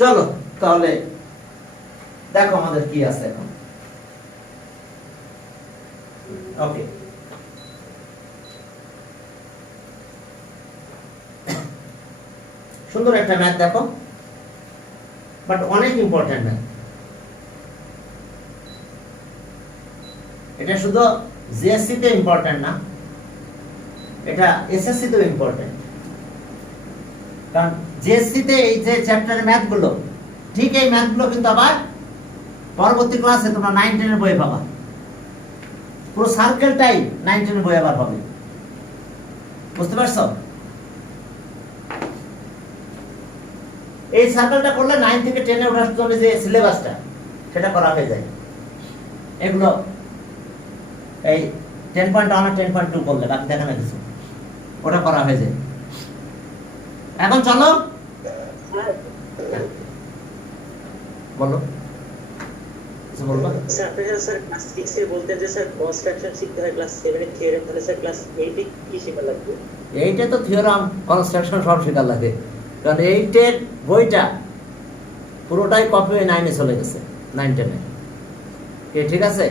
চলো তাহলে দেখো আমাদের কি আছে এখন। ওকে, সুন্দর একটা ম্যাথ দেখো, বাট অনেক ইম্পর্টেন্ট ম্যাথ। এটা শুধু জিএসসি তে ইম্পর্টেন্ট না, এটা এসএসসি তেও ইম্পর্টেন্ট। কারণ জিএসসি তে এই যে চ্যাপ্টারের ম্যাথগুলো, ঠিক এই ম্যাথগুলো কিন্তু আবার পরবর্তী ক্লাসে তোমরা 9 10 এর বইয়ে পাবা। পুরো সার্কেলটাই 9 10 এর বইয়ে আবার পাবে, বুঝতে পারছো? এই সার্কেলটা করলে 9 থেকে 10 এ ওঠার জন্য যে সিলেবাসটা সেটা করা হয়ে যায়। এগুলো এই 10.1 আর 10.2 করলে বাকি দেখা না কিছু, ওটা করা হয়ে যায়। এখন চলো বলো, কিছু বলবা? স্যার আপনি স্যার ক্লাস 6 এ বলতেন যে স্যার কনস্ট্রাকশন শিখতে হয় ক্লাস 7 এর থিওরি, তাহলে স্যার ক্লাস 8 এ কি শেখা লাগবে? এইটা তো থিওরাম কনস্ট্রাকশন সব শেখা লাগে, কারণ 8 এর বইটা পুরোটাই কপি হয়ে 9 এ চলে গেছে, 9 10 এ। ঠিক আছে,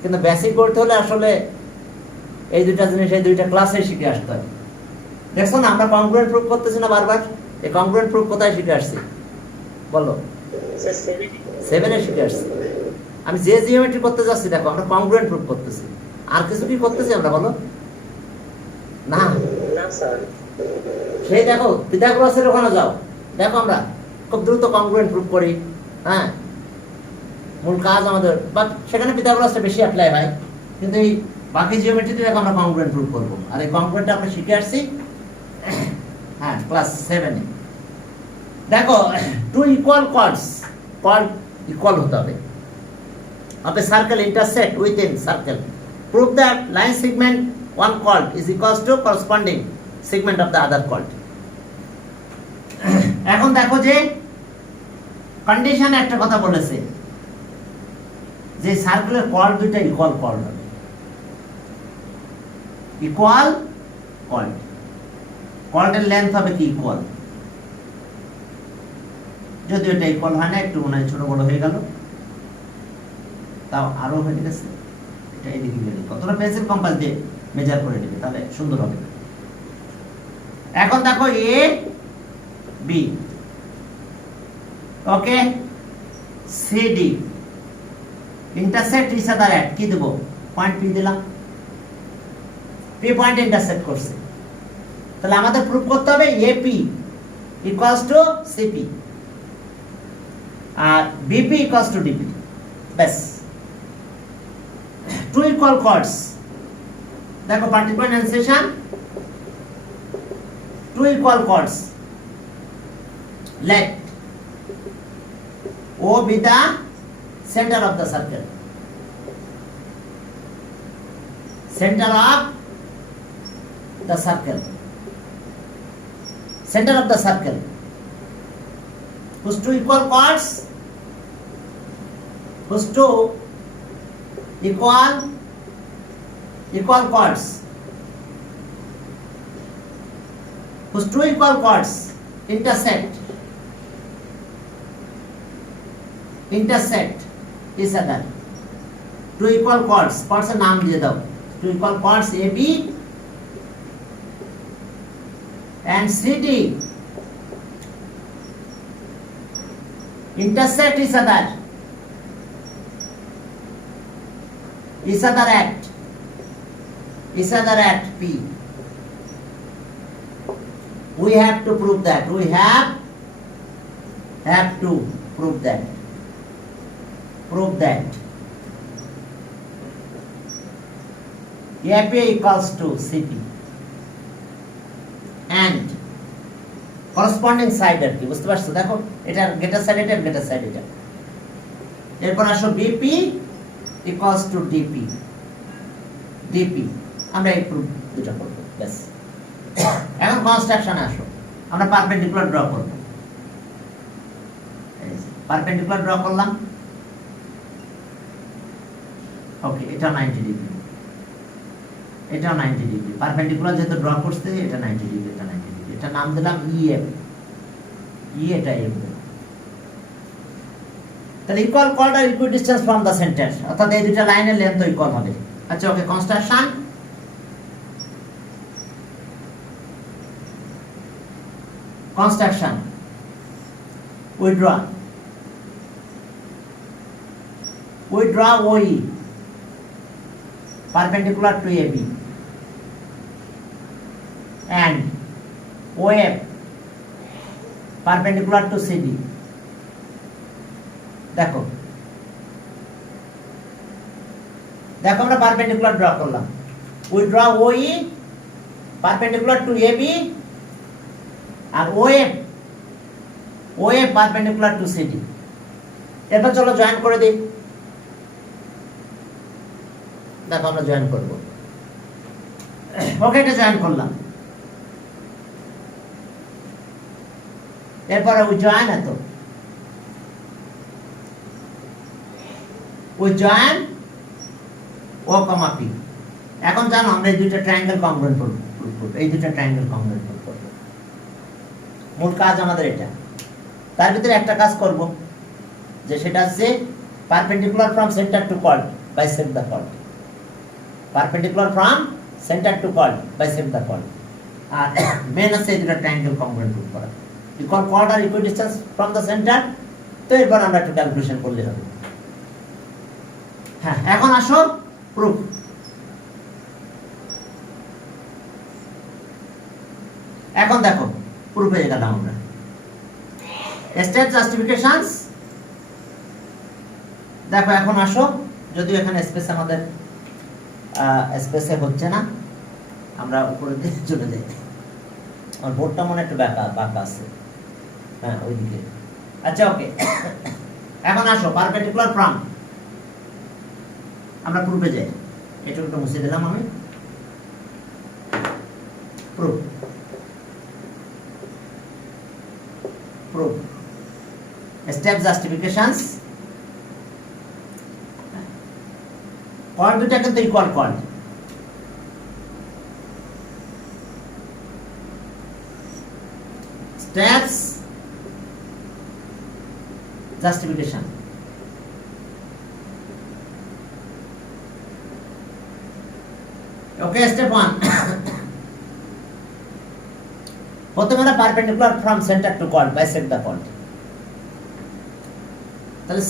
কিন্তু বেসিক করতে হলে আসলে এই দুইটা জিনিস এই দুইটা ক্লাসে শিখে আসতে হবে। দেখছো না আমরা কংগ্রুয়েন্ট প্রুফ করতেছি না বারবার? এই কংগ্রুয়েন্ট প্রুফ কোথায় শিখে আসছি বলো? স্যার 7 এ শিখে আসছি। আমি যে জিওমেট্রি করতে যাচ্ছি দেখো, আমরা কংগ্রুয়েন্ট প্রুফ করতেছি। আর কিছু কি করতেছি আমরা বলো? না না স্যার। সেই দেখো পিথাগোরাসের ওখানে যাও, দেখো আমরা খুব দ্রুত কংগ্রুয়েন্ট প্রুফ করি। হ্যাঁ, মূল কাজ আমাদের, বাট সেখানে পিথাগোরাসটা বেশি অ্যাপ্লাই হয়, কিন্তু এই বাকি জিওমেট্রিতে দেখো আমরা কংগ্রুয়েন্ট প্রুফ করব। আর এই কংগ্রুয়েন্টটা আমরা শিখে আসছি হ্যাঁ ক্লাস 7 এ। দেখো two equal chords, chord equal হতে হবে of a circle intersect within circle. Prove that line segment one chord is equals to corresponding segment of the other chord. এখন দেখো যে কন্ডিশন একটা কথা বলেছে যে সার্কেলের কর্ড দুইটা ইকুয়াল কর্ড হবে, ইকুয়াল কর্ড। কর্ডের লেন্থ হবে কি ইকুয়াল, যদি এটা ইকুয়াল হয় না, একটু মনে হয় ছোট বড় হয়ে গেল, তাও আরো হয়ে গেছে, এটা এদিকে গেলে কতটা পেন্সিল কম্পাস দিয়ে মেজার করে নেবে, তাহলে সুন্দর হবে। এখন দেখো A B, okay, C D intersect each other at কি দেব, পয়েন্ট পি দিলাম, পি পয়েন্ট ইন্টারসেক্ট করছে, তাহলে আমাদের প্রুফ করতে হবে এপি ইকুয়ালস টু সিপি আর বিপি ইকুয়ালস টু ডিপি। ব্যাস, টু ইকুয়াল কর্ডস, দেখো পার্টিকুলার এনসেশন, two equal chords, let O be the center of the circle, center of the circle, center of the circle, whose two equal chords, whose two equal chords, whose two equal chords intersect each other. Two equal chords, chords এর নাম দিয়ে দাও, two equal chords AB and CD intersect each other at P. We have to prove that. We have to prove that. Prove that AP equals to CP and corresponding side আর কি, বুঝতে পারছো? দেখো এটা গেটার সাইড, এটা গেটার সাইড, এটা। এরপর আসো BP equals to DP, আমরা এই প্রুফ দুটো করব, ব্যাস। এখন কনস্ট্রাকশনে আসো, আমরা পারপেন্ডিকুলার ড্র করব। পারপেন্ডিকুলার ড্র করলাম, ওকে, এটা 90 ডিগ্রি, এটা 90 ডিগ্রি, পারপেন্ডিকুলার যেহেতু ড্র করতে এটা 90 ডিগ্রি, এটা 90 ডিগ্রি, এটা নাম দিলাম EF, এটা EF, তাহলে ইকুয়াল কল্ড আর equidistance from the centre, অর্থাৎ এই দুটো লাইনের লেন্থ ইকুয়াল হবে। আচ্ছা okay, construction construction we draw OE perpendicular to AB and OF perpendicular to CD। দেখো দেখো আমরা পারপেন্ডিকুলার ড্র করলাম, we draw OE perpendicular to AB আর OF পারপেন্ডিকুলার টু CD। এরপর চলো জয়েন করে দিই। দেখো আমরা জয়েন করব। ওকে, এটা জয়েন করলাম। এরপরে ওই জয়েন এত ওই জয়েন ও কমা পি। এখন জানো আমরা এই দুইটা ট্রায়াঙ্গেল কংগ্রুয়েন্ট করব, এই দুইটা ট্রায়াঙ্গেল কংগ্রুয়েন্ট করব। মূল কাজ আমাদের এটা। তার ভিতরে একটা কাজ করব, যে সেটা হচ্ছে perpendicular from centre to chord bisect the chord. Perpendicular from centre to chord bisect the chord. আর মেন হচ্ছে এই দুটো ট্রায়াঙ্গেল কংগ্রুয়েন্ট প্রুফ করা। ইকুয়াল কর্ড আর equidistance from the centre. তো এরপর আমরা একটু ক্যালকুলেশন করলে হবে। হ্যাঁ, এখন আসো প্রুফ। এখন দেখো প্রুফে গেলাম আমরা। স্টেপ জাস্টিফিকেশনস দেখো, এখন আসো, যদিও এখানে স্পেস আমাদের স্পেসে হচ্ছে না, আমরা উপরের দিকে চলে যাই। আমার বোর্ডটা মনে একটু বাঁকা আছে, হ্যাঁ ওইদিকে। আচ্ছা ওকে, এখন আসো পারপেন্ডিকুলার ফ্রম, আমরা প্রুফে যাই। এটুকু মুছে দিলাম আমি। Proof step justifications. কর্ড দুটা কিন্তু equal chord. Steps justification. Okay, step 1। প্রথমে আমরা perpendicular from centre to chord bisect the chord. তাহলে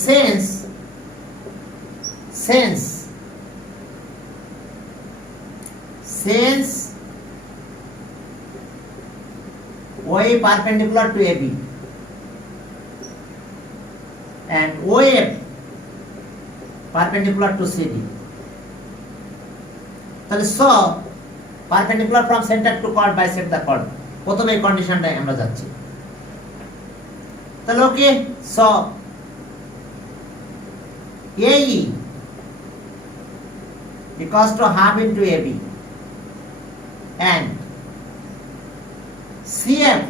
since OA perpendicular to AB and OF perpendicular to CD, তাহলে so perpendicular from center to chord bisect the chord। প্রথমে এই কন্ডিশনটাই আমরা যাচ্ছি। তাহলে ওকে, so AE equals to half into AB and CF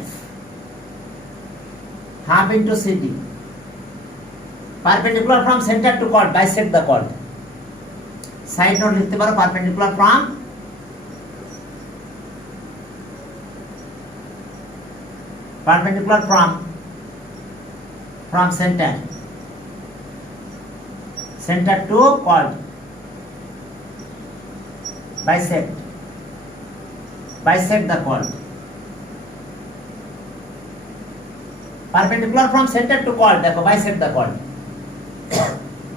half into CD, perpendicular from center to chord bisect the chord। Side note লিখতে পারো, perpendicular from center to chord bisect the chord। perpendicular from center to chord, দেখো bisect the chord।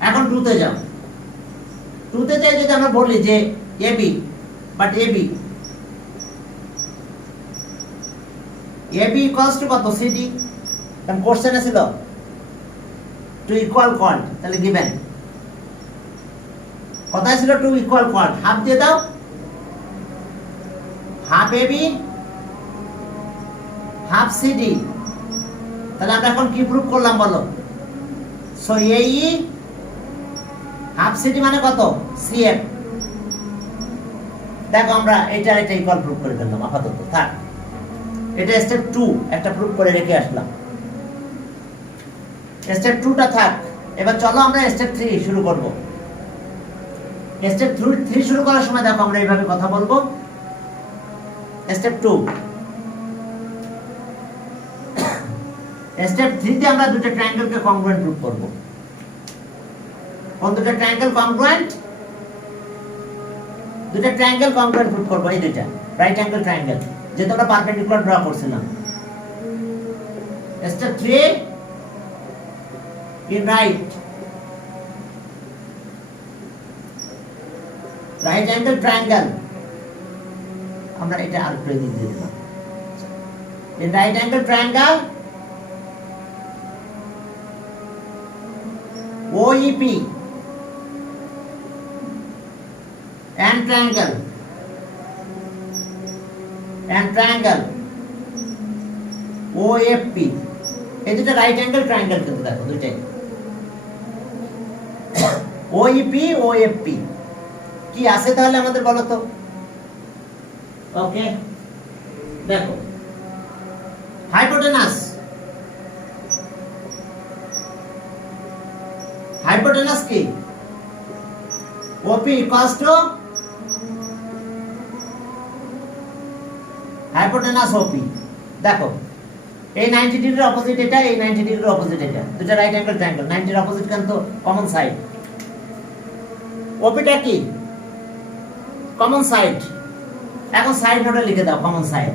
এখন টুতে যাও। টুতে যাই যদি আমরা বলি যে AB, but AB equals to কত? CD। কারণ কোশ্চেনে ছিল টু ইকুয়াল কর্ড, তাহলে গিভেন কথাই ছিল টু ইকুয়াল কর্ড। হাফ দিয়ে দাও, হাফ AB হাফ CD। তাহলে আমরা এখন কি প্রুফ করলাম বলো? সো AE হাফ CD মানে কত? CF। দেখো আমরা এটা ইকুয়াল প্রুফ করে ফেললাম আপাতত, থাক। এটা স্টেপ 2 একটা প্রুফ করে রেখে আসলাম। স্টেপ 2টা থাক। এবার চলো আমরা স্টেপ 3 শুরু করব। স্টেপ 3 শুরু করার সময় দেখো আমরা এইভাবে কথা বলবো। স্টেপ 2, স্টেপ 3 তে আমরা দুটো ট্রায়াঙ্গেলকে কংগ্রুয়েন্ট প্রুফ করব। কোন দুটো ট্রায়াঙ্গেল কংগ্রুয়েন্ট? দুটো ট্রায়াঙ্গেল কংগ্রুয়েন্ট প্রুফ করব, এই দুইটা রাইট অ্যাঙ্গেল ট্রায়াঙ্গেল, যেটা আমরা পারপেন্ডিকুলার ড্র করছিলাম। স্টেপ 3 in right angle triangle, আমরা এটা আর একটু এদিকে দিয়ে দিলাম। in right angle triangle OEP and triangle OFP, এই দুটো রাইট অ্যাঙ্গেল ট্রায়াঙ্গেল কিন্তু দেখো দুইটাই OEP OFP কি আছে তাহলে আমাদের বলো তো। ওকে দেখো হাইপোটেনাস কি OP equals to hypotenuse OP। দেখো এই 90 ডিগ্রির অপোজিট এটা, এই 90 ডিগ্রির অপোজিট এটা, দুটো রাইট অ্যাঙ্গেল ট্রায়াঙ্গেল, 90 এর অপোজিট কিন্তু কমন সাইড। ওপিটা কি কমন সাইড, এখন সাইড নোটে লিখে দাও common side,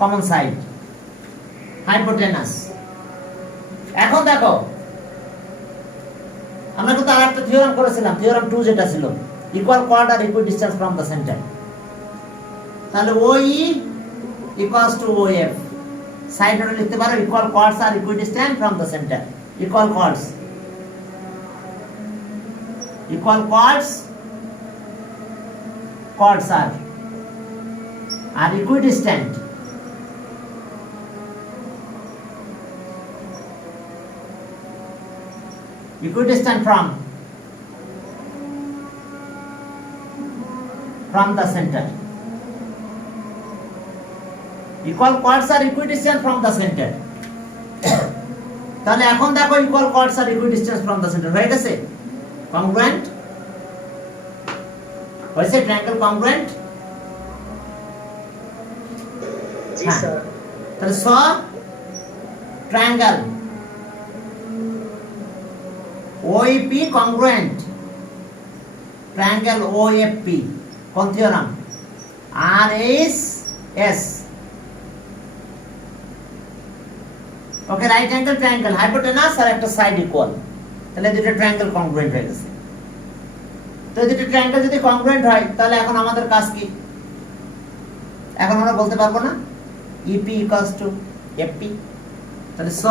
common side hypotenuse. এখন দেখো আমরা কিন্তু আরেকটা থিওরাম করেছিলাম, থিওরাম 2 যেটা ছিল ইকুয়াল কোয়ার্ড আর equidistance from the centre. তাহলে OE equals to OF, side নোটে লিখতে পারো ইকুয়াল কোয়ার্ডস আর equidistance from the centre. Equal chords আর equidistant from the center. Equal chords are equidistant from the center. তাহলে এখন দেখো equal chords are equidistant from the center হয়ে গেছে, congruent হয়েছে, triangle congruent। জি স্যার। তাহলে স triangle OEP congruent triangle OFP কোন theorem RHS। Okay right angle triangle hypotenuse আর একটা সাইড ইকুয়াল, তাহলে দুটো ট্রায়াঙ্গেল কংগ্রুয়েন্ট হয়ে গেছে। তো দুটো ট্রায়াঙ্গেল যদি কংগ্রুয়েন্ট হয় তাহলে এখন আমাদের কাজ কি, এখন আমরা বলতে পারবো না EP equals to FP, তাহলে স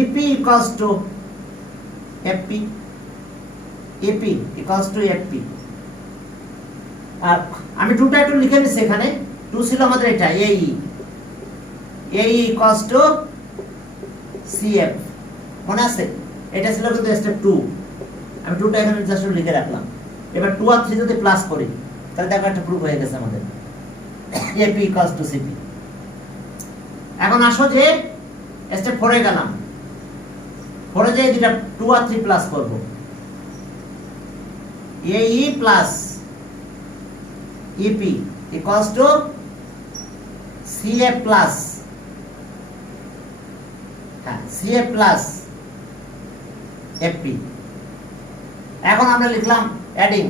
EP equals to FP, EP equals to FP। আর আমি টুটা একটু লিখে নিচ্ছি, এখানে 2 ছিল আমাদের এটা AE equals to CF, মনে আছে এটা ছিল কিন্তু স্টেপ 2, আমি 2টা এখানে জাস্ট লিখে রাখলাম। এবার 2 আর 3 যদি প্লাস করি তাহলে দেখো একটা প্রুফ হয়ে গেছে আমাদের AP equals to CP। এখন আসো যে স্টেপ 4 এ গেলাম, 4 এ যে যেটা 2 আর 3 প্লাস করব, AE plus EP equals to CF plus CF plus FP। এখন আমরা লিখলাম adding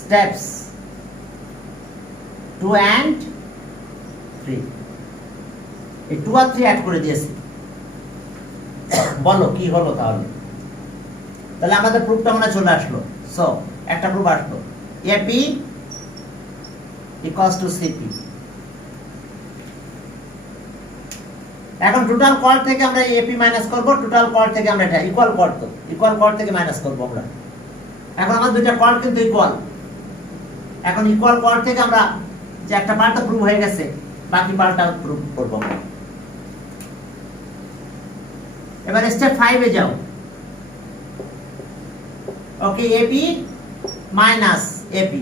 steps 2 and 3, এই 2 আর 3 অ্যাড করে দিয়েছি। বলো কি হলো তাহলে, তাহলে আমাদের প্রুফটা মনে চলে আসলো। সো একটা প্রুফ আসলো AP equals to CP। এখন টোটাল কোয়ার্ড থেকে আমরা AP মাইনাস করব, টোটাল কোয়ার্ড থেকে আমরা এটা ইকুয়াল কোয়ার্ড, তো ইকুয়াল কোয়ার্ড থেকে মাইনাস করব আমরা। এখন আমাদের দুইটা কোয়ার্ড কিন্তু ইকুয়াল, এখন ইকুয়াল কোয়ার্ড থেকে আমরা যে একটা পার্টটা প্রুভ হয়ে গেছে বাকি পার্টটা প্রুভ করব আমরা। এবার স্টেপ 5 এ যাও। ওকে AB minus AP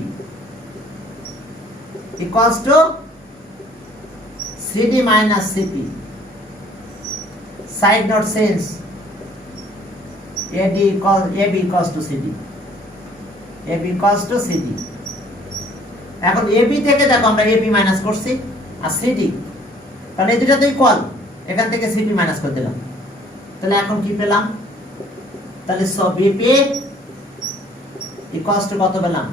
equals to CD minus CP, side note says AB equals to CD, AB equals to CD। এখন এবি থেকে দেখো আমরা এবি মাইনাস করছি আর সিডি, কারণ এই দুটা তো ইকুয়াল, এখান থেকে সিডি মাইনাস করে দিলাম, তাহলে এখন কি পেলাম, তাহলে সো বিপি ইকুয়ালস টু কত পেলাম,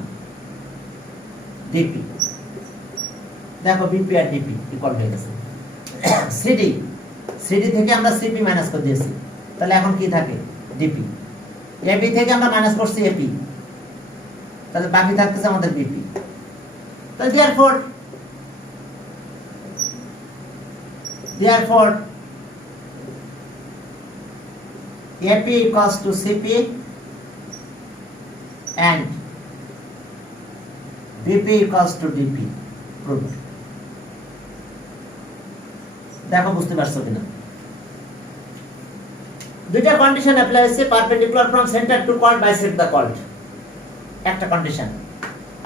ডিপি। দেখো বিপি আর ডিপি ইকুয়াল হয়ে গেছে। সিডি, সিডি থেকে আমরা সিপি মাইনাস করে দিয়েছি, তাহলে এখন কি থাকে, ডিপি। এবি থেকে আমরা মাইনাস করছি এপি, তাহলে বাকি থাকতেছে আমাদের বিপি। তাহলে therefore AP equals to CP and BP equals to DP. Proved. দেখো বুঝতে পারছো কিনা, দুইটা কন্ডিশন অ্যাপ্লাই হচ্ছে, perpendicular from centre to chord bisect the chord একটা কন্ডিশন,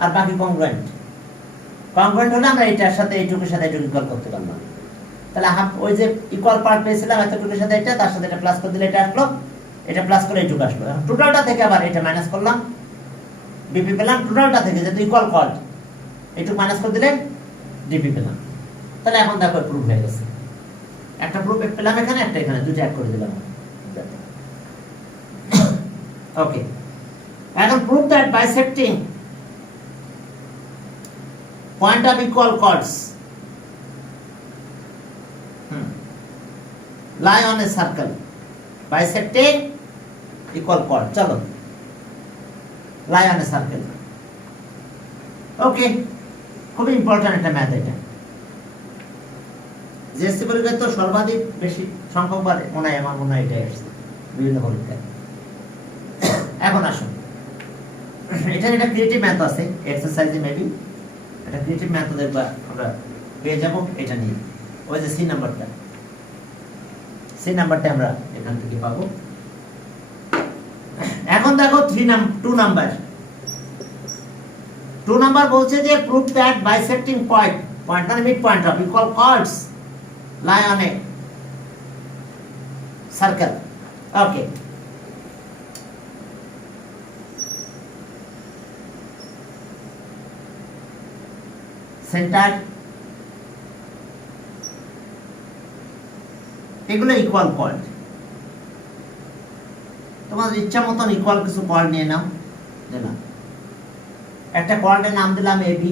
আর বাকি কংগ্রুয়েন্ট। কংগ্রুয়েন্ট হলে আমরা এটার সাথে এইটুকুর সাথে এইটুকু ইকুয়াল করতে পারলাম। তাহলে হাফ ওই যে ইকুয়াল পার্ট পেয়েছিলাম এতটুকুর সাথে এটা, তার সাথে এটা প্লাস করে দিলে এটা আসলো, এটা প্লাস করে এইটুকু আসলো। টোটালটা থেকে আবার এটা মাইনাস করলাম, বিপি পেলাম টোটালটা থেকে, যেহেতু ইকুয়াল কর্ড এইটুকু মাইনাস করে দিলে ডিপি পেলাম। তাহলে এখন দেখো প্রুফ হয়ে গেছে, একটা প্রুফ পেলাম এখানে, একটা এখানে, দুটো অ্যাড করে দিলাম। ওকে, এখন প্রুফ দ্যাট বাইসেক্টিং point of equal chords lie on a circle bisecting equal chord. চলো lie on a circle. ওকে, খুব ইম্পর্টেন্ট একটা ম্যাথ এটা। জিএসসি পরীক্ষায় তো সর্বাধিক বেশি সংখ্যকবার মনে হয়, আমার মনে হয় এটাই আসছে বিভিন্ন পরীক্ষায়। এখন আসুন, এটা একটা ক্রিয়েটিভ ম্যাথ আছে এক্সারসাইজে, মেবি এটা ক্রিয়েটিভ ম্যাথ দেখবা আমরা পেয়ে যাব এটা নিয়ে। ওই যে সি নাম্বারটা, সেই নাম্বারটা আমরা এখান থেকে পাবো। এখন দেখো 2 নাম্বার বলছে যে প্রুফ দ্যাট বাইসেক্টিং পয়েন্ট মানে mid point of equal chords lie on a circle. ওকে, সেন্টার, এগুলো ইকুয়াল কর্ড। তোমাদের ইচ্ছা মতন ইকুয়াল কিছু কর্ড নিয়ে নাও, দিলাম একটা কর্ডের নাম দিলাম এবি,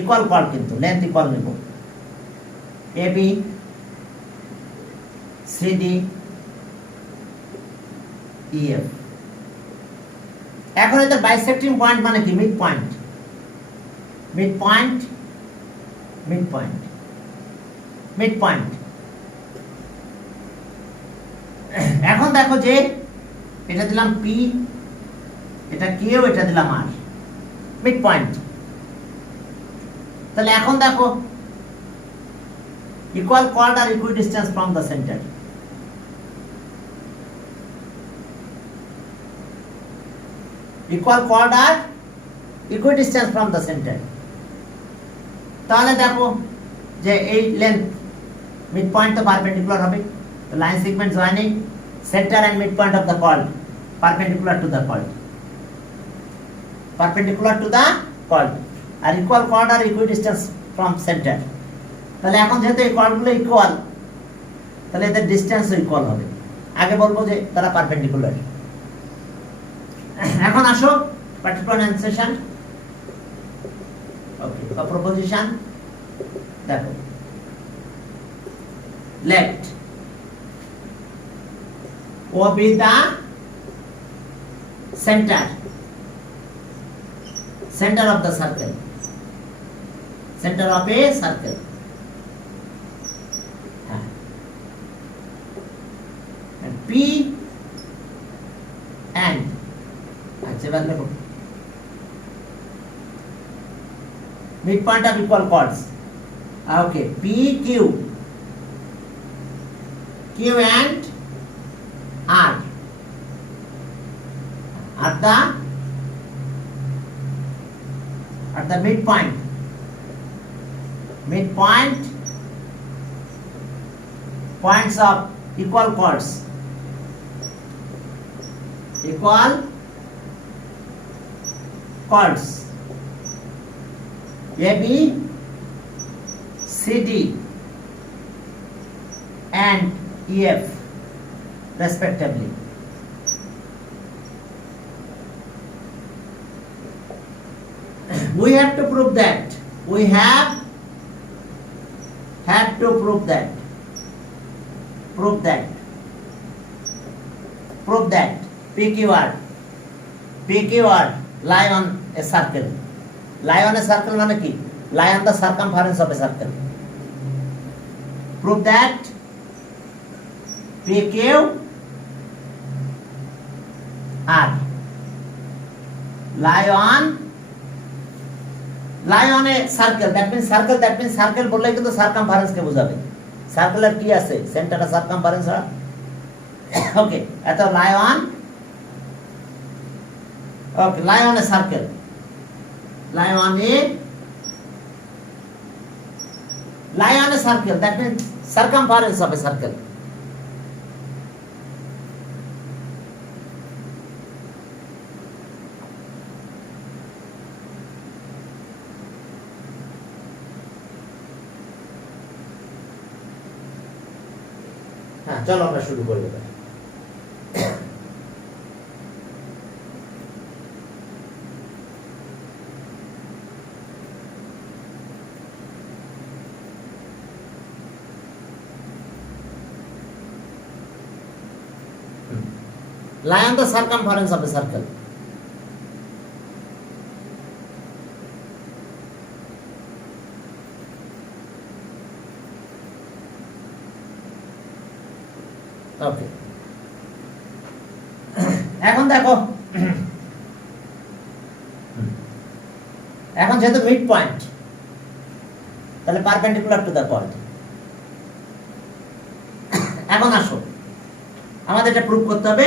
ইকুয়াল কর্ড কিন্তু লেন্থ ইকুয়াল নেব, এবি সিডি ইএফ। এখন এটা বাইসেক্টিং পয়েন্ট মানে কি, mid point, mid point, mid point, mid point. এখন দেখো যে এটা দিলাম পি, এটা কিউ, এটা দিলাম আর, মিড পয়েন্ট। তাহলে এখন দেখো ইকুয়াল কর্ড আর equidistance from the centre. Equal chord আর ইকুইডিস্টেন্স ফ্রম দ্য সেন্টার। তাহলে দেখো যে এই লেন্থ মিড পয়েন্ট তো পারপেন্ডিকুলার হবে, the line segment joining center and midpoint of the chord perpendicular to the chord, perpendicular to the chord, আর equal chord আর equidistance from center। তাহলে এখন যেহেতু এই chordগুলো ইকুয়াল, তাহলে এদের ডিসটেন্স ইকুয়াল হবে। আগে বলবো যে তারা পারপেন্ডিকুলার। এখন আসো পার্টিকুলার এনসেশন। ওকে, বা প্রপোজিশন দেখো, let O be the center of the circle, center of a circle, and P and আচ্ছা এবার দেখো midpoint of equal chords। Okay, P Q and R at the midpoint points of equal chords, AB, CD and EF respectively. We have to prove that. We have to prove that. Prove that. Prove that PQR lie on a circle. Lie on a circle মানে কি? Lie on the circumference of a circle. Prove that PQR lie on a circle. That means circle বললে কিন্তু circumference কে বোঝাবে। সার্কেলের কি আছে? সেন্টারটা সার্কামফারেন্স আর ওকে, এত lie on a circle. Lie on a circle. That means circumference of a circle. হ্যাঁ, চলো আমরা শুরু করে দেব। Lie on the circumference of a circle. Okay. এখন দেখো, এখন যেহেতু মিড পয়েন্ট, তাহলে পারপেন্ডিকুলার টু দ্য পয়েন্ট। এখন আসো, আমাদের এটা প্রুভ করতে হবে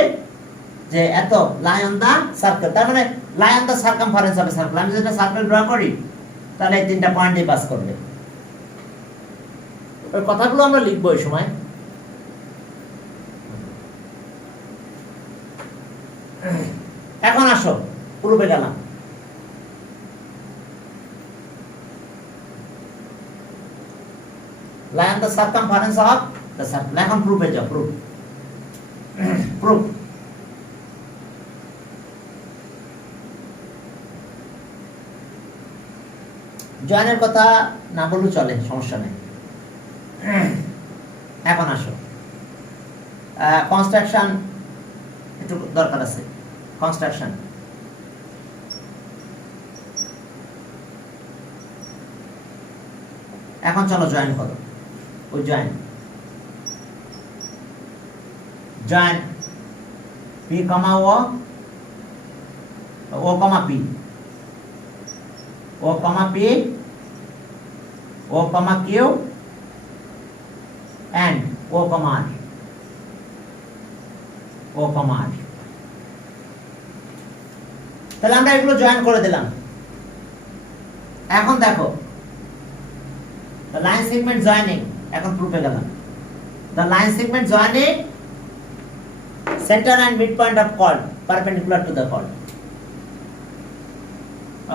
যে এত লাই অন দা সার্কেল, তার মানে lie on the circumference of a circle. আমি যেটা সার্কেল ড্র করি, তাহলে এই তিনটা পয়েন্টই পাস করবে। ওই কথাগুলো আমরা লিখবো এই সময়। এখন আসো, প্রুফে গেলাম। Lie on the circumference of the circle. এখন প্রুফে যাও, প্রুফ। জয়েনের কথা না বললেও চলে, সমস্যা নেই। এখন আসো, কনস্ট্রাকশন একটু দরকার আছে। কনস্ট্রাকশন, এখন চলো জয়েন করো। ওই join P comma O comma P, O comma P, O comma Q and O comma R. O comma R. তাহলে আমরা এগুলো জয়েন করে দিলাম। এখন দেখো, the line segment joining, এখন প্রুফে গেলাম। The line segment joining center and midpoint of chord perpendicular to the chord.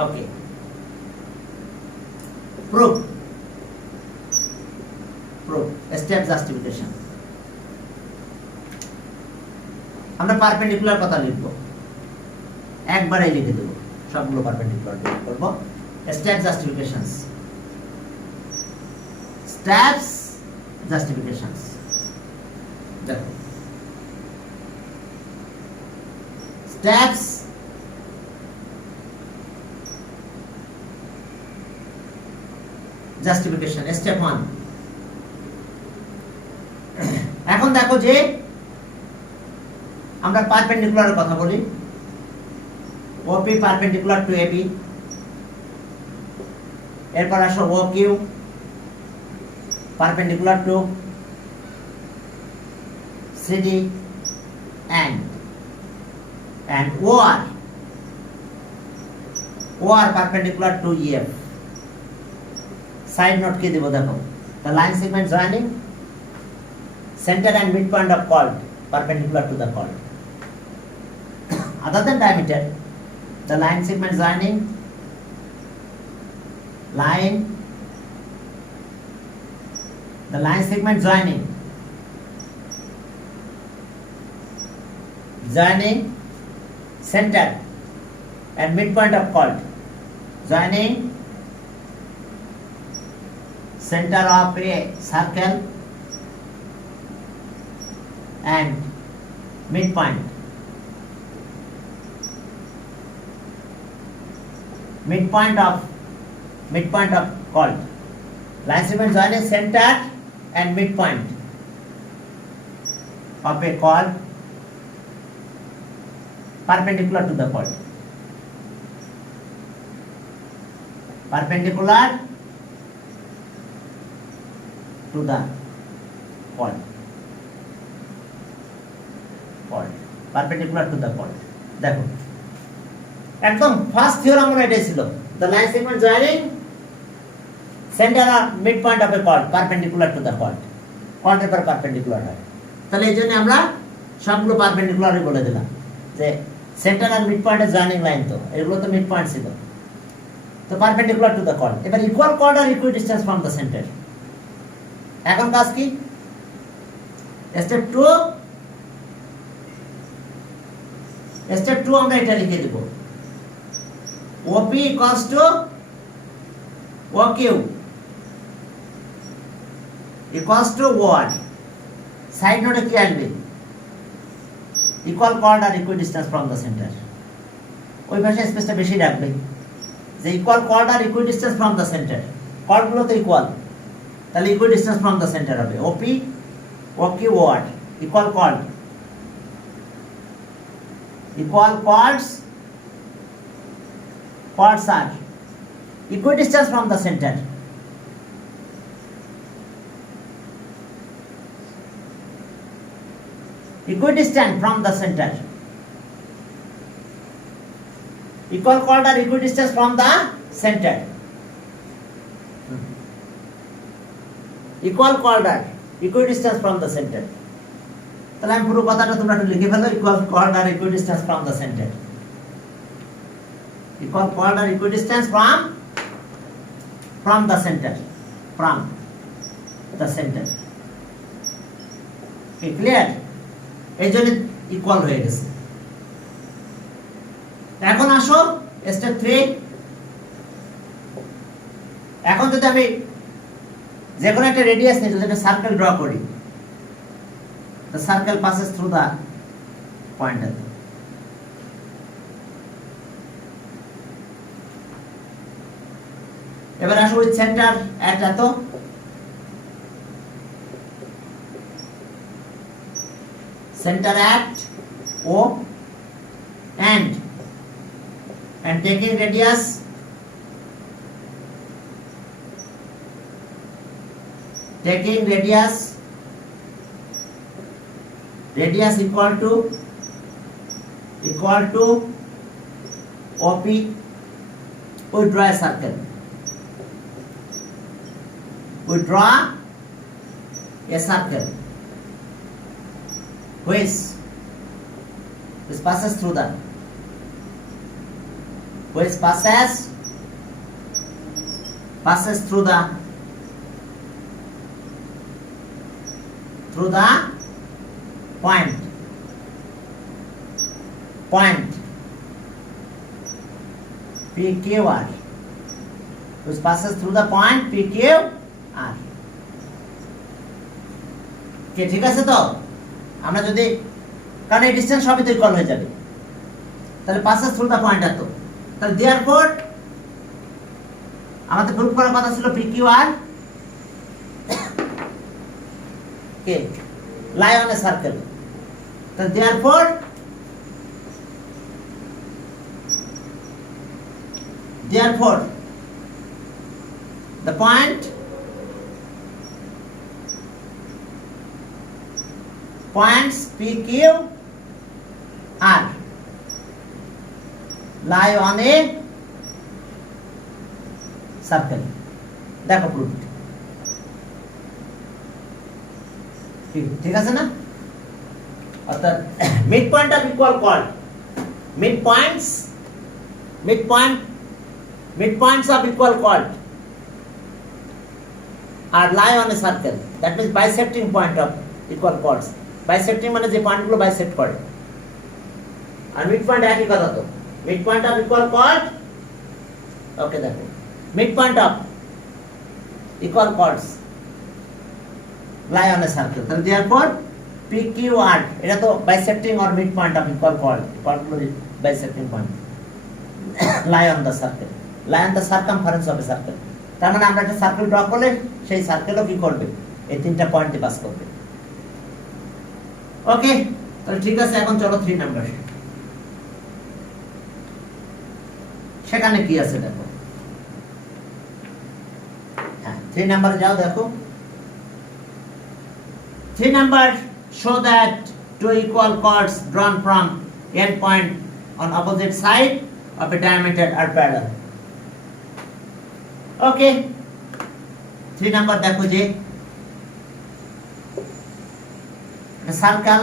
Okay. Proof. Step justification. আমরা পারপেন্ডিকুলার কথা লিখবো, একবারে লিখে দেব, সবগুলো পারপেন্ডিকুলার করব। Step justifications, steps justifications. দেখো, স্টেপস জাস্টিফিকেশন, স্টেপ 1। এখন দেখো যে আমরা পারপেন্ডিকুলারের কথা বলি। OP পারপেন্ডিকুলার টু AB, এরপর আসো OQ perpendicular to CD and OR perpendicular to EF। Side note কি দেব দেখো, the line segment joining center and midpoint of chord perpendicular to the chord. Other than diameter, the line segment joining line, the line segment joining center and midpoint of chord, joining center of a circle and midpoint of chord. Line segment joining center and midpoint of a chord perpendicular to the chord. Perpendicular to the chord. Perpendicular to the chord. দেখো একদম first theorem আমরা এটাই ছিল, the line segment joining center or midpoint of a chord perpendicular to the chord. chord এর পর perpendicular হয়, তাহলে এই জন্য আমরা সবগুলো পারপেন্ডিকুলারই বলে দিলাম যে সেন্টার আর মিডপয়েন্টের জয়েনিং লাইন, তো এগুলো তো মিডপয়েন্ট ছিল, তো পারপেন্ডিকুলার টু দ্য chord। এবার ইকুয়াল chord আর ইকুইডিস্টেন্স ফ্রম দ্য সেন্টার। এখন কাজ কি? স্টেপ 2 আমরা এটা লিখে দেব, OP equals to OQ equals to OR। Side নোটে কি আসবে? ইকুয়াল chord আর ইকুইডিস্টেন্স ফ্রম দ্য সেন্টার। ওই পাশে স্পেসটা বেশি রাখবে যে ইকুয়াল chord আর equidistance from the centre. chord গুলো তো ইকুয়াল, তাহলে ইকুইডিস্টেন্স ফ্রম দ্য সেন্টার হবে OP OQ OR। Equal chord, equal chords are equidistance from the center। Equidistant from the center। Equal chord are equidistance from the center। Equal chord are equidistance from the center। তাহলে আমি পুরো কথাটা তোমরা একটু লিখে ফেলো, equal chord আর equidistance from the centre. Equal chord আর equidistance from the centre, from the centre. কি ক্লিয়ার? এই জন্য ইকুয়াল হয়ে গেছে। এখন আসো স্টেপ 3। এখন যদি আমি যে কোনো একটা রেডিয়াস নিই, যদি একটা সার্কেল ড্র করি, the circle passes through the pointer। এবার আসো উইথ সেন্টার এট এত, center at O and taking radius equal to OP, we draw a circle, which passes through the point PQR, which passes through the point PQR। কে ঠিক আছে? তো আমরা যদি, কারণ এই ডিসটেন্স সবই তো ইকুয়াল হয়ে যাবে, তাহলে passes through the point এত, তাহলে therefore আমাদের প্রুফ করার কথা ছিল PQR কে lie on a circle। So therefore the points PQ are lie on a circle। দেখো প্রুফ ঠিক আছে না? অর্থাৎ mid point of equal chord, midpoints of equal chord আর lie on a circle, that means bisecting point of equal chords. Bisecting মানে যে পয়েন্টগুলো বাইসেক্ট করে। আর মিড পয়েন্ট একই কথা তো, mid point of equal chord, ওকে দেখো mid point of equal chords lie on a circle, তাহলে therefore PQR এটা তো bisecting or mid point of equal chord, chordগুলো bisecting point lie on the circle, lie on the circumference of a circle, তার মানে আমরা একটা circle draw করলে সেই সার্কেলও কি করবে, এই তিনটা পয়েন্টে পাস করবে। ওকে, তাহলে ঠিক আছে, এখন চলো 3 নাম্বার, সেখানে কি আছে দেখো। হ্যাঁ 3 নাম্বারে যাও, দেখো 3 number show that two equal chords drawn from end point on opposite side of a diameter are parallel. Okay, 3 number দেখো যে সার্কেল,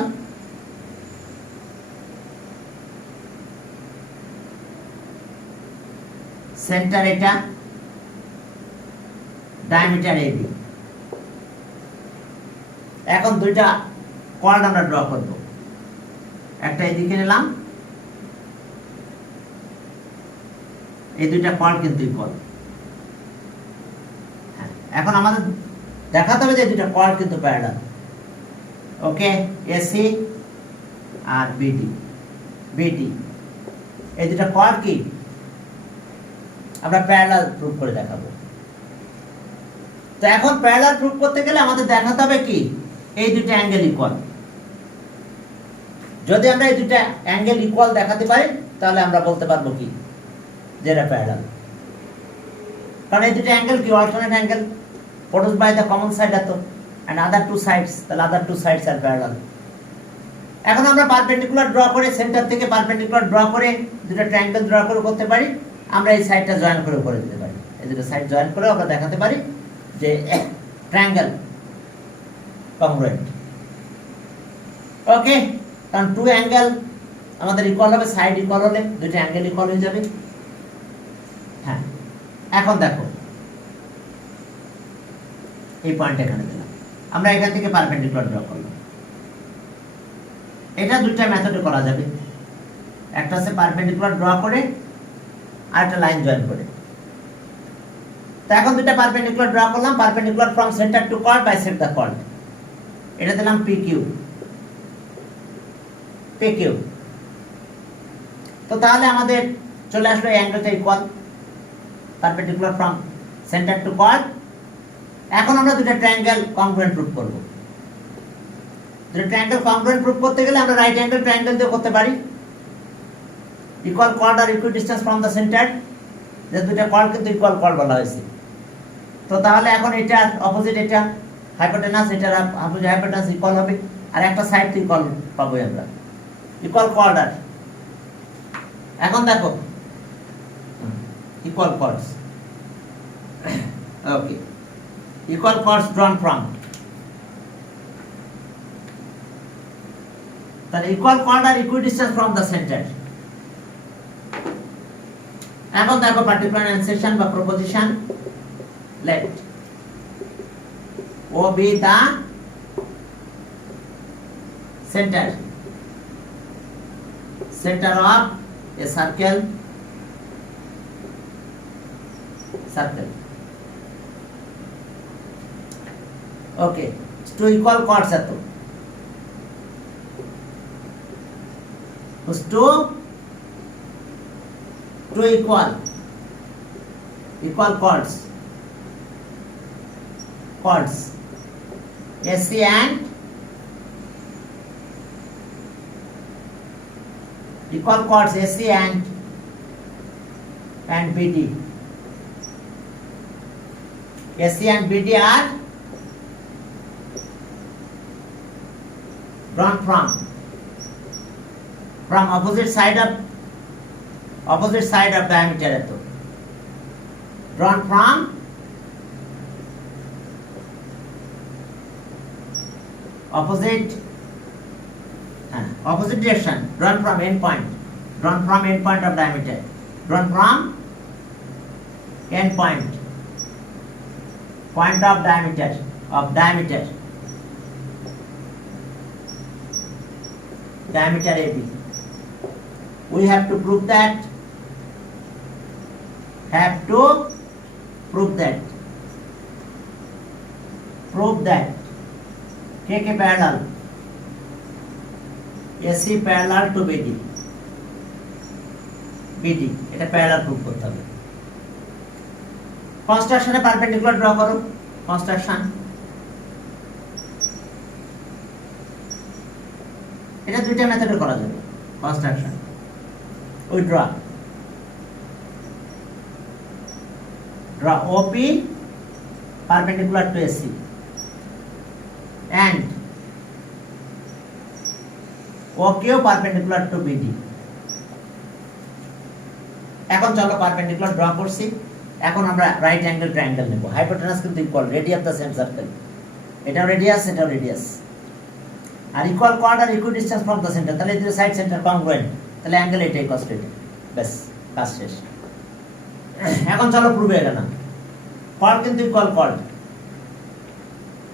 সেন্টার এটা, ডায়ামিটার AB। এখন দুইটা কর্ড আমরা ড্র করব, একটা এদিকে নিলাম, এই দুইটা কর্ড কিন্তু ইকুয়াল। এখন আমাদের দেখাতে হবে যে দুইটা কর্ড কিন্তু প্যারালাল। ওকে, এসি আর বিডি, বিডি এই দুইটা কর্ড কি আমরা প্যারালাল প্রুফ করে দেখাবো। তো এখন প্যারালাল প্রুফ করতে গেলে আমাদের দেখাতে হবে কি, এই দুটো অ্যাঙ্গেল ইকুয়াল। যদি আমরা এই দুটো অ্যাঙ্গেল ইকুয়াল দেখাতে পারি তাহলে আমরা বলতে পারবো কি যে এটা প্যারালাল, কারণ এই দুটো অ্যাঙ্গেল কি alternate angle produced by the common side এত and other two sides, তাহলে other two sides are parallel। এখন আমরা পারপেন্ডিকুলার ড্র করে, সেন্টার থেকে পারপেন্ডিকুলার ড্র করে দুটো ট্রায়াঙ্গেল ড্র করে করতে পারি, আমরা এই সাইডটা জয়েন করে দিতে পারি, এই দুটো সাইড জয়েন করে আমরা দেখাতে পারি যে ট্রায়াঙ্গেল কংগ্রুয়েন্ট। ওকে, কারণ টু অ্যাঙ্গেল আমাদের ইকুয়াল হবে, সাইড ইকুয়াল হলে দুটো অ্যাঙ্গেল ইকুয়াল হয়ে যাবে। হ্যাঁ, এখন দেখো এই পয়েন্ট এখানে দিলাম, আমরা এখান থেকে পারপেন্ডিকুলার ড্র করলাম। এটা দুইটা মেথডে করা যাবে, একটা হচ্ছে পারপেন্ডিকুলার ড্র করে আর একটা লাইন জয়েন করে। তো এখন দুইটা পারপেন্ডিকুলার ড্র করলাম, perpendicular from centre to chord bisect the chord, এটা দিলাম PQ, PQ। তো তাহলে আমাদের চলে আসলো এই অ্যাঙ্গেলটা equal, perpendicular from centre to chord. এখন আমরা দুটো ট্রায়াঙ্গেল কংগ্রুয়েন্ট প্রুফ করব। দুটো ট্রায়াঙ্গেল কংগ্রুয়েন্ট প্রুফ করতে গেলে আমরা রাইট অ্যাঙ্গেল ট্রায়াঙ্গেল দিয়ে করতে পারি, ইকুয়াল কর্ড আর equidistance from the centre, যে দুটো কর্ড কিন্তু ইকুয়াল কর্ড বলা হয়েছে। তো তাহলে এখন এটা অপোজিট, এটা হাইপোটেনাস, এটার অপোজিট হাইপোটেনাস ইকুয়াল হবে, আর একটা সাইড তো ইকুয়াল পাবো আমরা, ইকুয়াল কর্ড। আর এখন দেখো equal chords, okay, equal chords drawn from, তাহলে equal chord আর equidistance from the center। এখন দেখো পার্টিকুলার ইনসেশন বা proposition, let O be the center of a circle, okay, two equal chords এত, two equal chords AC and equal chords AC and BD, AC and BD are drawn from opposite side of diameter eto, drawn from opposite direction, drawn from end point of diameter, drawn from end point point of diameter AB. We have to prove that KK parallel AC parallel to BD এটা parallel proof করতে হবে। কনস্ট্রাকশনে perpendicular draw করো। কনস্ট্রাকশন এটা দুইটা মেথডে করা যাবে। কনস্ট্রাকশন ওই draw OP perpendicular to AC and OQ perpendicular to BD। এখন চলো পারপেন্ডিকুলার ড্র করছি। এখন আমরা রাইট অ্যাঙ্গেল ট্রায়াঙ্গেল নেব। হাইপোটেনাস কিন্তু equal, radius of the same circle. এটাও রেডিয়াস, এটাও রেডিয়াস। আর ইকুয়াল কোয়ার্ড আর equidistance from the centre, তাহলে এই সাইড সেন্টার কংগ্রুয়েন্ট, তাহলে অ্যাঙ্গেল এটাই কস্ট এটা। ব্যাস, কাজ শেষ। এখন চলো প্রুভে গেলাম। কর্ড কিন্তু ইকুয়াল কর্ড,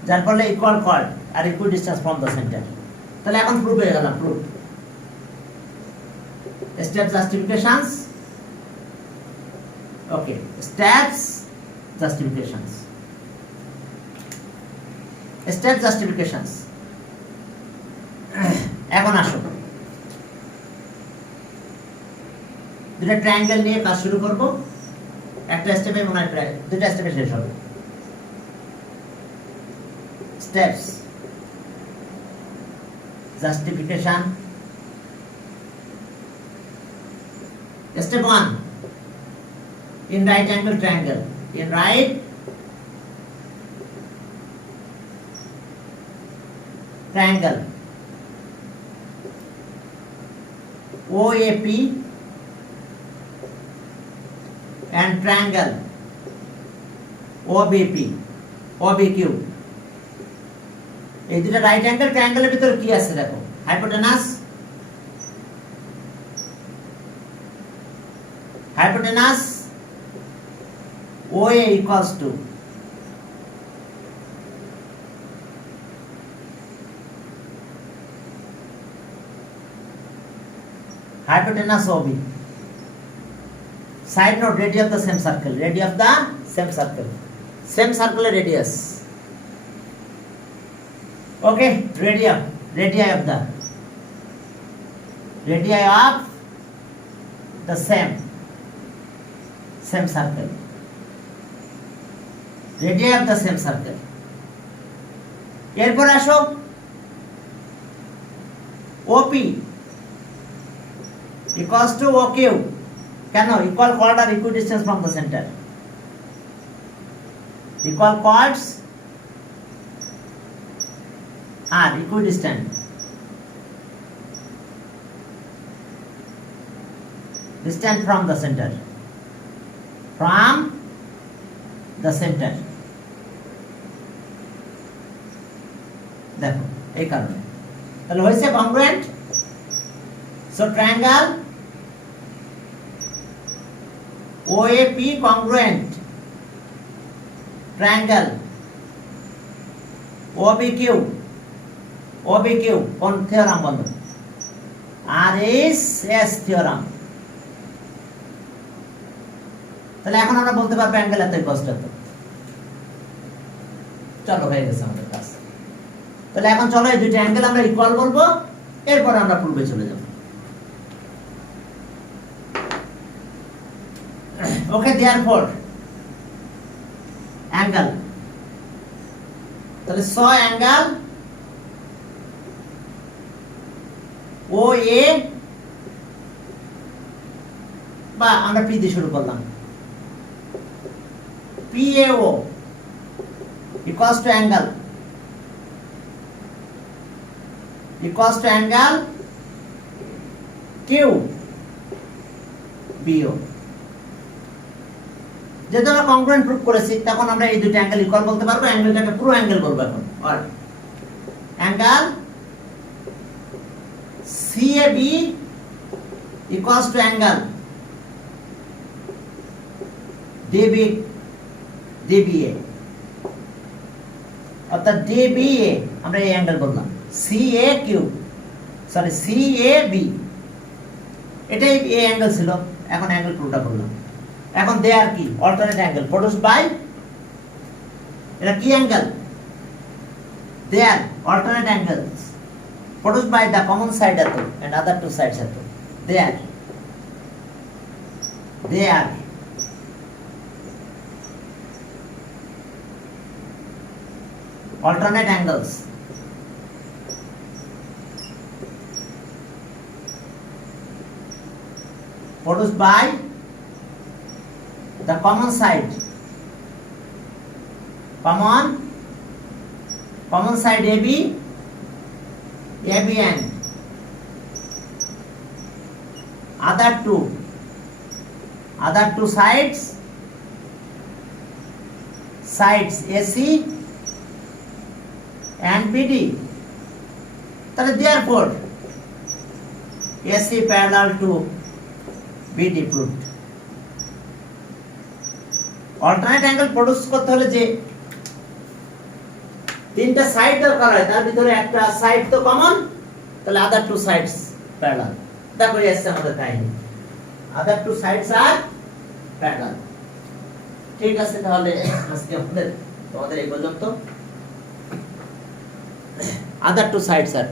যার ফলে ইকুয়াল কর্ড আর equidistance from the centre. তাহলে এখন প্রুভ হয়ে গেলাম। Prove step justifications. Okay, steps justifications. Step justifications. এখন আসো দুটো ট্রায়াঙ্গেল নিয়ে কাজ শুরু করব। একটা স্টেপে এবং দুটো স্টেপে শেষ হবে। Steps justification. Step 1, in right angle triangle, in right triangle OAP and triangle OBQ, এই দুটো রাইট অ্যাঙ্গেল ট্রায়াঙ্গেলের ভিতরে কি আছে দেখো। Hypotenuse OA equals to hypotenuse OB. Side note, radius of the same circle. Same circle radius. Okay, radii of the same circle. Radii of the same circle. এরপর আসো OP equals to OQ. কেন? Equal chord or equidistance from the center. Equal chords are equidistant. Distant from the center. দেখো এই কারণে তাহলে হয়েছে congruent. So triangle OAP congruent, triangle OBQ কোন theorem বলো? RSS theorem. তাহলে এখন আমরা বলতে পারবো অ্যাঙ্গেল এত কষ্ট এত। চলো হয়ে গেছে আমাদের কাজ। তাহলে এখন চলো এই দুটো অ্যাঙ্গেল আমরা ইকুয়াল বলবো, এরপর আমরা পূর্বে চলে যাব। ওকে, therefore অ্যাঙ্গেল, তাহলে স অ্যাঙ্গেল OA বা আমরা পি দিয়ে শুরু করলাম, PAO equals to angle QBO। যেহেতু আমরা কংগ্রুয়েন্ট প্রুফ করেছি, তখন আমরা এই দুটো অ্যাঙ্গেল ইকুয়াল বলতে পারবো। অ্যাঙ্গেলটাকে পুরো অ্যাঙ্গেল বলবো এখন। আর angle CAB equals to angle DBA। অর্থাৎ ডিবিএ আমরা এই অ্যাঙ্গেল বললাম, সিএ কিউ সরি সিএবি, এটাই এই অ্যাঙ্গেল ছিল, এখন অ্যাঙ্গেল পুরোটা করলাম। এখন দেয়ার কি অল্টারনেট অ্যাঙ্গেল প্রোডিউসড বাই, এটা কি angle, there alternate angles produced by the common side eto and other two sides eto. They are alternate angles produced by the common side AB and other two sides AC and BD. তাহলে therefore AC parallel to BD proved. Alternate angle produce করতে হলে যে তিনটা সাইড দরকার হয়, তার ভিতরে একটা সাইড তো কমন, তাহলে আদার টু সাইডস প্যারালাল। দেখো এসছে আমাদের কাহিনী, আদার টু সাইডস আর প্যারালাল। ঠিক আছে, তাহলে আজকে তোমাদের এই পর্যন্ত। আদার টু সাইডস আর